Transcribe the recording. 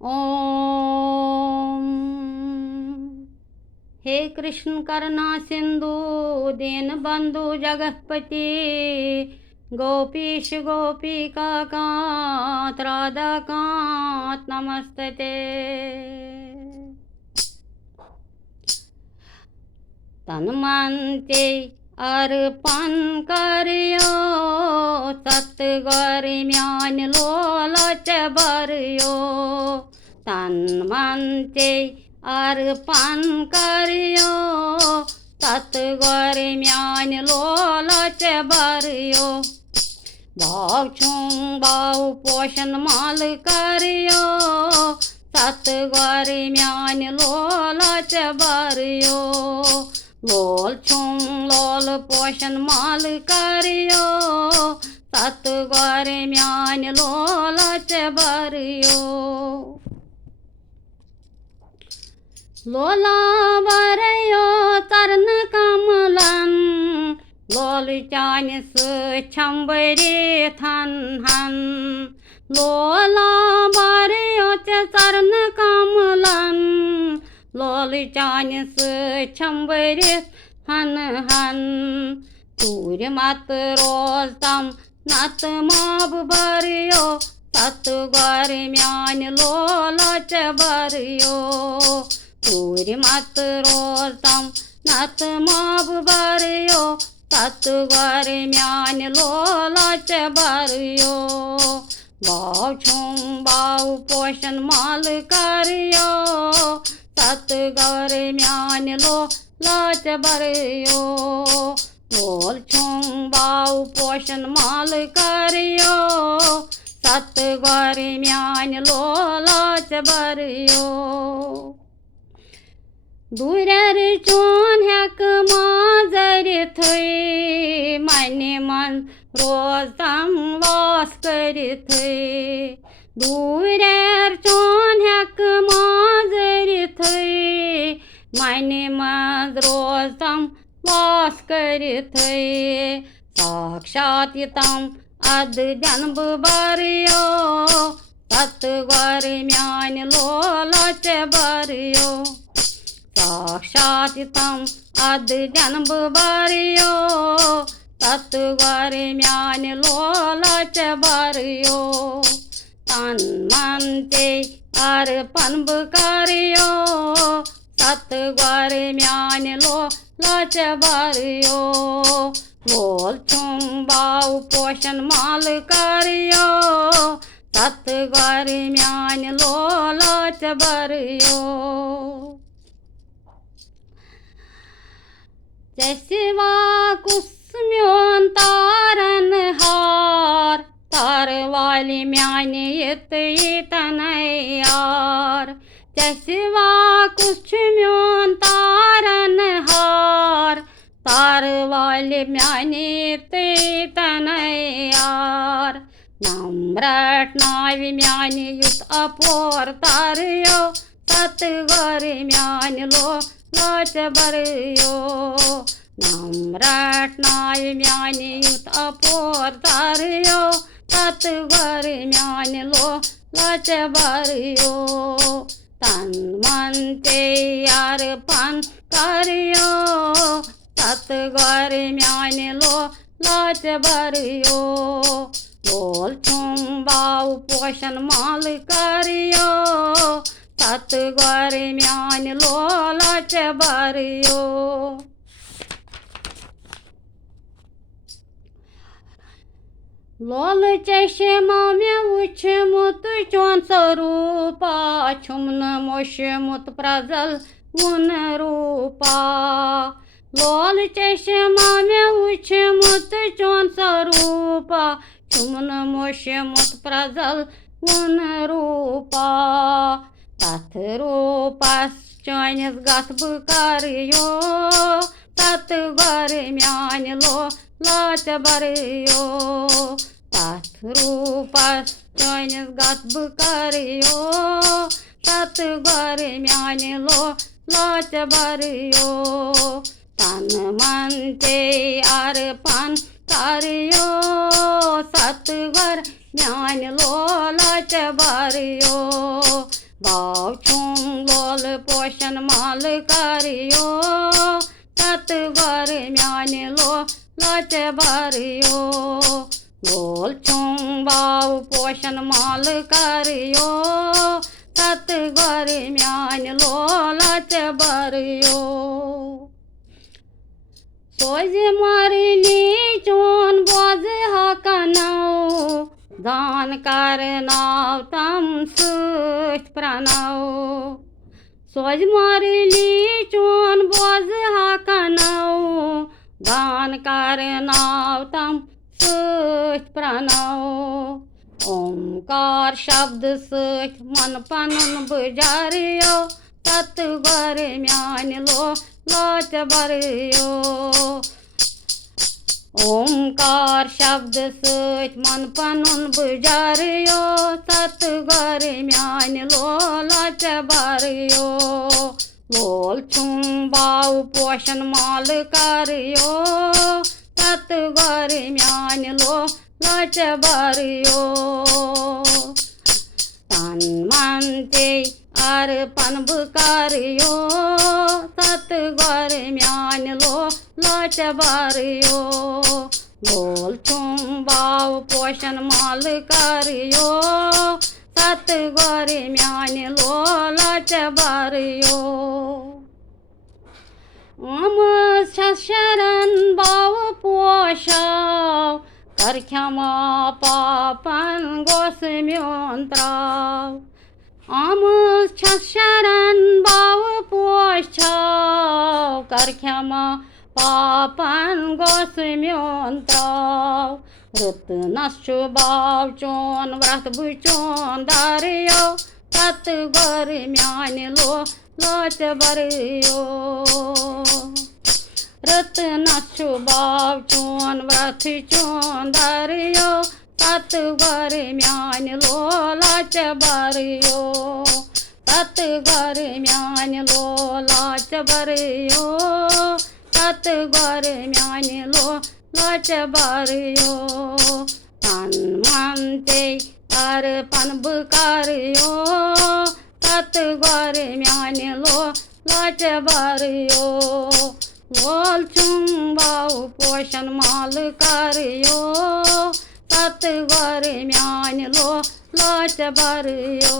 ओम। हे कृष्ण करुणा सिंधु दीन बंधु जगतपति, गोपीश गोपिका कांत राधा कांत नमस्ते। तन मन ते अर्पण करियो, सतगुर म्यान लोलच बरियो। तन मन ते अर्पण करियो, सतगुर म्यान लोलच बरियो। भाव छूं भाव पोषण माल करियो, सतगुर म्यान लोलच बरियो। लोल छूं लोल पोषण माल करियो, सतगुर म्यान लोलच बरियो। लोला बरियो चरण कमलन, लोल चानिस छंबरे थन हन। लोला बरियो चरण कमलन, लोल चानिस छंबरे हन हन। सूर्य मत रोज तम नत माब बरियो, सतगुर म्यान लोलच बरियो। सूर्य मत रोज तम नत माब बरियो, सतगुर म्यान लोलच बरियो। भाव छूं भाव पोषण माल करियो, सतगुर म्यान लोलच बरियो। लोल छूं भाव पोषण माल करियो, सतगुर म्यान लोलच बरियो। दूरर चोन हेक माजर थई, माने मन रोज तम वास करित। दूरर चोन हेक माजर थई, माने मन रोज तम वास करित। साक्षात तम अद जन्म बरियो, सतगुर म्यान लोलच बरियो। साक्षात तम अद जन्म बरियो, सतगुर म्यान लोलच बरियो। तन मन ते अर्पण करियो, सतगुर म्यान लोलच बरियो। लोल छूं भाव पोषण माल करियो, सतगुर म्यान लोलच बरियो। जैसिवा कुसम्योन तारन हार, तार वाली म्यान इत तनयार। जैसिवा कुसम्योन तारन हार, तार वाली म्यान इत तनयार। नम्रट नावि म्यान युत अपोर तारियो, सतगुर म्यान लोलच बरियो। नम्रट नावि म्यान युत अपोर तारियो, सतगुर म्यान लोलच बरियो। तन मन ते अर्पण करियो, सतगुर म्यान लोलच बरियो। लोल छूं भाव पोषण माल करियो, सतगुर म्यान लोलच बरियो। लोल चश्मा में वुछमुत चोन स्वरूपा, छुमन मोशमुत प्रजल उन रूपा। लोल चश्मा में वुछमुत चोन स्वरूपा, छुमन मोशमुत प्रजल उन रूपा। तथ रूपस चोनिस गथ करियो, सतगुर म्यान लोलच बरियो। तथ रूपस चोनिस गथ करियो, सतगुर म्यान लोलच बरियो। तन मन ते अर्पण करियो, सतगुर म्यान लोलच बरियो। भाव छूं लोल पोशन माल करियो तत गर म्यान लो लाच भरियो लोल छूं भाव पोशन माल करियो तत गर म्यान लो लाच भरियो सोज मारली चोन बोझ हकनौ दान करनाव तम सुख प्रणव सोज मारली चोन बोझ हकनौ दान करनाव तम सुख प्रणव ओंकार शब्द सुख मन पनुन बुझारियो तत गर म्यान लो लाच भरियो ओंकार शब्द सुख मन पनुन बुझारियो तत गर म्यान लो लाच भरियो लोल छूं भाव पोषण माल करियो तत गर म्यान लो लाच भरियो तन मन ते अर्पण करियो तत गर म्यान लो लाच भरियो लोल छूं भाव पोषण माल करियो तत गर म्यान लो लाच भरियो आम शरण भाव पोषाव कर क्षमा पापन गोस्म्योन त्राव आम शरण भाव पोषाव कर क्षमा पापन गोस्म्योन त्राव रत नशु भाव चोन व्रत बुचोन दारियो तत गर म्यान लो लाच भरियो रत नशु भाव चोन व्रत चोन दारियो तत गर म्यान लो लाच भरियो तत गर म्यान लो लाच भरियो तत गर म्यान लो लाच भरियो तन मन ते अर्पण करियो तत गर म्यान लो लाच भरियो लोल छूं भाव पोषण माल करियो तत गर म्यान लो लाच भरियो।